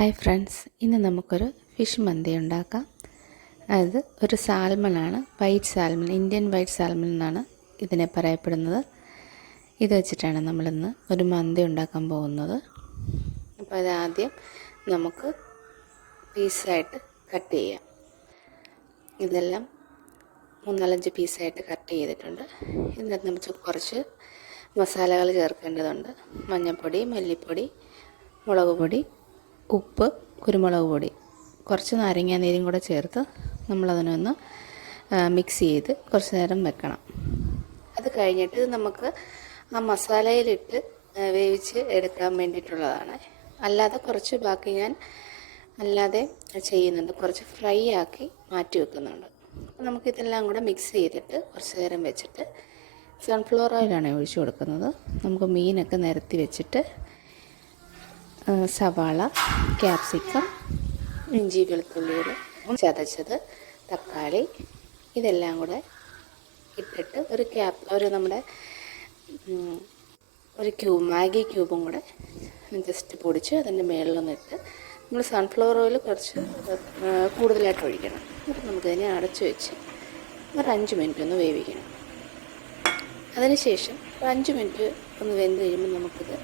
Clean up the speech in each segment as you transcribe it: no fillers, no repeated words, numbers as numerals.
Hi friends, ഇന്ന് നമുക്കൊരു fish മന്തി ഉണ്ടാക്കാം. അത് ഒരു സാൽമണാണ്, white salmon, Indian white salmon എന്നാണ് ഇതിനെ പറയപ്പെടുന്നത്. ഇത് വെച്ചിട്ടാണ് നമ്മളിന്ന് ഒരു മന്തി ഉണ്ടാക്കാൻ പോകുന്നത്. അപ്പോൾ അതാദ്യം നമുക്ക് പീസായിട്ട് കട്ട് ചെയ്യാം. ഇതെല്ലാം 3-4 പീസായിട്ട് കട്ട് ചെയ്തിട്ടുണ്ട്. ഇതിനകത്ത് നമുക്ക് കുറച്ച് മസാലകൾ ചേർക്കേണ്ടതുണ്ട്. മഞ്ഞൾപ്പൊടി, മല്ലിപ്പൊടി, മുളക് പൊടി, ഉപ്പ്, കുരുമുളക് പൊടി, കുറച്ച് നാരങ്ങ നീരും കൂടെ ചേർത്ത് നമ്മളതിനൊന്ന് മിക്സ് ചെയ്ത് കുറച്ച് നേരം വെക്കണം. അത് കഴിഞ്ഞിട്ട് നമുക്ക് ആ മസാലയിലിട്ട് വേവിച്ച് എടുക്കാൻ വേണ്ടിയിട്ടുള്ളതാണ്. അല്ലാതെ കുറച്ച് ബാക്കി ഞാൻ അല്ലാതെ ചെയ്യുന്നുണ്ട്, കുറച്ച് ഫ്രൈ ആക്കി മാറ്റി വെക്കുന്നുണ്ട്. അപ്പോൾ നമുക്കിതെല്ലാം കൂടെ മിക്സ് ചെയ്തിട്ട് കുറച്ച് നേരം വെച്ചിട്ട് സൺഫ്ലവർ ഓയിലാണ് ഒഴിച്ചു കൊടുക്കുന്നത്. നമുക്ക് മീനൊക്കെ നിരത്തി വെച്ചിട്ട് സവാള, ക്യാപ്സിക്കം, ഇഞ്ചി വെളുത്തുള്ളിയുടെ ചതച്ചത്, തക്കാളി, ഇതെല്ലാം കൂടെ ഇട്ടിട്ട് നമ്മുടെ ഒരു മാഗി ക്യൂബും കൂടെ ജസ്റ്റ് പൊടിച്ച് അതിൻ്റെ മുകളിലൊന്നിട്ട് നമ്മൾ സൺഫ്ലവർ ഓയിൽ കുറച്ച് കൂടുതലായിട്ട് ഒഴിക്കണം. എന്നിട്ട് നമുക്കതിനെ അടച്ചു വെച്ച് ഒരു 5 മിനിറ്റ് ഒന്ന് വേവിക്കണം. അതിനുശേഷം ഒരു 5 മിനിറ്റ് ഒന്ന് വെന്ത് കഴിയുമ്പോൾ നമുക്കിത്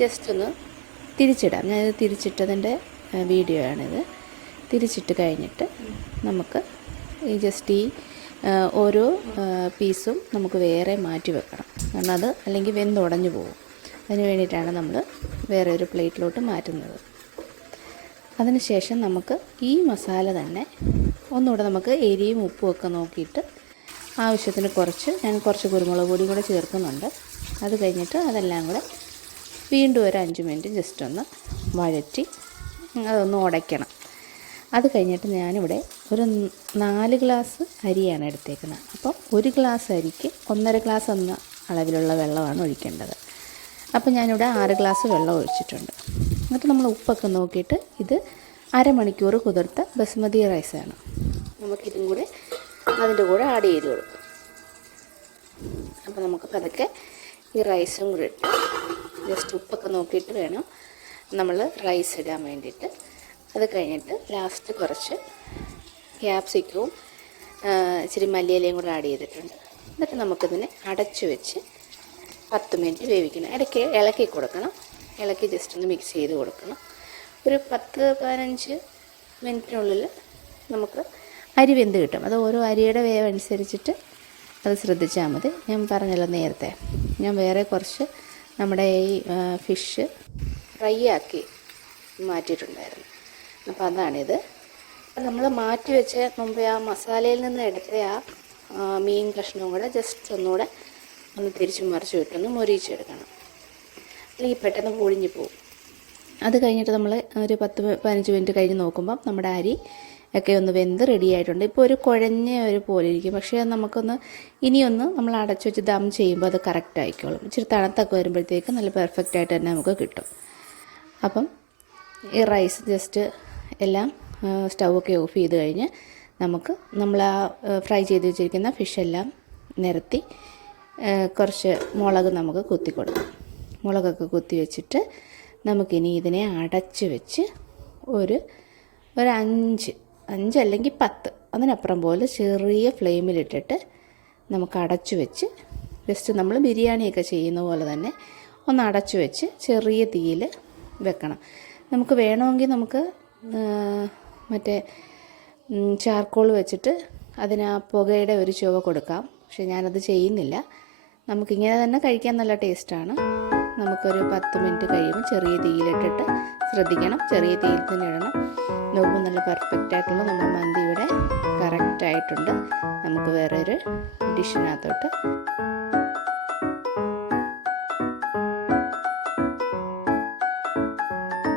ജസ്റ്റ് ഒന്ന് തിരിച്ചിടാം. ഞാനിത് തിരിച്ചിട്ടതിൻ്റെ വീഡിയോ ആണിത്. തിരിച്ചിട്ട് കഴിഞ്ഞിട്ട് നമുക്ക് ഈ ഓരോ പീസും നമുക്ക് വേറെ മാറ്റി വെക്കണം. കാരണം അത് അല്ലെങ്കിൽ വെന്തുടഞ്ഞു പോകും. അതിന് വേണ്ടിയിട്ടാണ് നമ്മൾ വേറെ ഒരു പ്ലേറ്റിലോട്ട് മാറ്റുന്നത്. അതിനുശേഷം നമുക്ക് ഈ മസാല തന്നെ ഒന്നുകൂടെ നമുക്ക് എരിയും ഉപ്പും ഒക്കെ നോക്കിയിട്ട് ആവശ്യത്തിന് ഞാൻ കുറച്ച് കുരുമുളക് പൊടി കൂടെ ചേർക്കുന്നുണ്ട്. അത് കഴിഞ്ഞിട്ട് അതെല്ലാം കൂടെ വീണ്ടും ഒരു 5 മിനിറ്റ് ജസ്റ്റ് ഒന്ന് വഴറ്റി അതൊന്ന് ഉടയ്ക്കണം. അത് കഴിഞ്ഞിട്ട് ഞാനിവിടെ ഒരു 4 ഗ്ലാസ് അരിയാണ് എടുത്തേക്കുന്നത്. അപ്പോൾ 1 ഗ്ലാസ് അരിക്ക് 1.5 ഗ്ലാസ് എന്ന അളവിലുള്ള വെള്ളമാണ് ഒഴിക്കേണ്ടത്. അപ്പോൾ ഞാനിവിടെ 6 ഗ്ലാസ് വെള്ളം ഒഴിച്ചിട്ടുണ്ട്. എന്നിട്ട് നമ്മൾ ഉപ്പൊക്കെ നോക്കിയിട്ട് ഇത് അരമണിക്കൂർ കുതിർത്ത ബസ്മതി റൈസാണ്. നമുക്കിതും കൂടെ അതിൻ്റെ കൂടെ ആഡ് ചെയ്ത് കൊടുക്കും. അപ്പോൾ നമുക്ക് പതുക്കെ ഈ റൈസും കൂടെ ഇട്ട് ജസ്റ്റ് ഉപ്പൊക്കെ നോക്കിയിട്ട് വേണം നമ്മൾ റൈസ് ഇടാൻ വേണ്ടിയിട്ട്. അത് കഴിഞ്ഞിട്ട് ലാസ്റ്റ് കുറച്ച് ക്യാപ്സിക്കവും ഇച്ചിരി മല്ലിയിലയും കൂടെ ആഡ് ചെയ്തിട്ടുണ്ട്. എന്നിട്ട് നമുക്കിതിനെ അടച്ചു വെച്ച് 10 മിനിറ്റ് വേവിക്കണം. ഇടയ്ക്ക് ഇളക്കി കൊടുക്കണം. ഇളക്കി ജസ്റ്റ് ഒന്ന് മിക്സ് ചെയ്ത് കൊടുക്കണം. ഒരു 10-15 മിനിറ്റിനുള്ളിൽ നമുക്ക് അരി വെന്ത് കിട്ടും. അത് ഓരോ അരിയുടെ വേവ് അനുസരിച്ചിട്ട് അത് ശ്രദ്ധിച്ചാൽ മതി. ഞാൻ പറഞ്ഞല്ലോ നേരത്തെ, ഞാൻ വേറെ കുറച്ച് നമ്മുടെ ഈ ഫിഷ് ഫ്രൈ ആക്കി മാറ്റിയിട്ടുണ്ടായിരുന്നു. അപ്പോൾ അതാണിത്. നമ്മൾ മാറ്റി വെച്ച മുമ്പേ ആ മസാലയിൽ നിന്ന് എടുത്ത ആ മീൻ കഷ്ണവും കൂടെ ജസ്റ്റ് ഒന്നുകൂടെ ഒന്ന് തിരിച്ച് മറിച്ച് വിട്ടൊന്ന് മൊരിച്ചെടുക്കണം. അല്ലെങ്കിൽ പെട്ടെന്ന് പൊടിഞ്ഞു പോകും. അത് കഴിഞ്ഞിട്ട് നമ്മൾ ഒരു 10-15 മിനിറ്റ് കഴിഞ്ഞ് നോക്കുമ്പം നമ്മുടെ അരി ഒക്കെ ഒന്ന് വെന്ത് റെഡി ആയിട്ടുണ്ട്. ഇപ്പോൾ ഒരു കുഴഞ്ഞ ഒരു പോലെ ഇരിക്കും. പക്ഷേ ഇനിയൊന്ന് നമ്മൾ അടച്ചു വെച്ച് ദം ചെയ്യുമ്പോൾ അത് കറക്റ്റ് ആയിക്കോളും. ഇച്ചിരി തണുത്തൊക്കെ വരുമ്പോഴത്തേക്ക് നല്ല പെർഫെക്റ്റ് ആയിട്ട് തന്നെ നമുക്ക് കിട്ടും. അപ്പം ഈ റൈസ് ജസ്റ്റ് എല്ലാം സ്റ്റൗവൊക്കെ ഓഫ് ചെയ്ത് കഴിഞ്ഞ് നമ്മൾ ആ ഫ്രൈ ചെയ്ത് വെച്ചിരിക്കുന്ന ഫിഷെല്ലാം നിരത്തി കുറച്ച് മുളക് നമുക്ക് കുത്തി കൊടുക്കാം. മുളകൊക്കെ കുത്തി വെച്ചിട്ട് നമുക്കിനി ഇതിനെ അടച്ച് വെച്ച് ഒരു 5 അല്ലെങ്കിൽ 10 അതിനപ്പുറം പോലെ ചെറിയ ഫ്ലെയിമിലിട്ടിട്ട് നമുക്ക് അടച്ചു വെച്ച് ജസ്റ്റ് നമ്മൾ ബിരിയാണിയൊക്കെ ചെയ്യുന്ന പോലെ തന്നെ ഒന്ന് അടച്ചു വെച്ച് ചെറിയ തീയിൽ വെക്കണം. നമുക്ക് വേണമെങ്കിൽ നമുക്ക് മറ്റേ ചാർക്കോൾ വെച്ചിട്ട് അതിന് ആ പുകയുടെ ഒരു ചുവ കൊടുക്കാം. പക്ഷെ ഞാനത് ചെയ്യുന്നില്ല. നമുക്കിങ്ങനെ തന്നെ കഴിക്കാൻ നല്ല ടേസ്റ്റാണ്. നമുക്കൊരു 10 മിനിറ്റ് കഴിയുമ്പോൾ ചെറിയ തീയിലിട്ടിട്ട് ശ്രദ്ധിക്കണം, ചെറിയ തീയിൽ തന്നെ ഇടണം. നോക്കുമ്പോൾ നല്ല പെർഫെക്റ്റ് ആയിട്ടുള്ള നമ്മുടെ മന്തി ഇവിടെ കറക്റ്റായിട്ടുണ്ട്. നമുക്ക് വേറെ ഒരു ഡിഷിനകത്തോട്ട്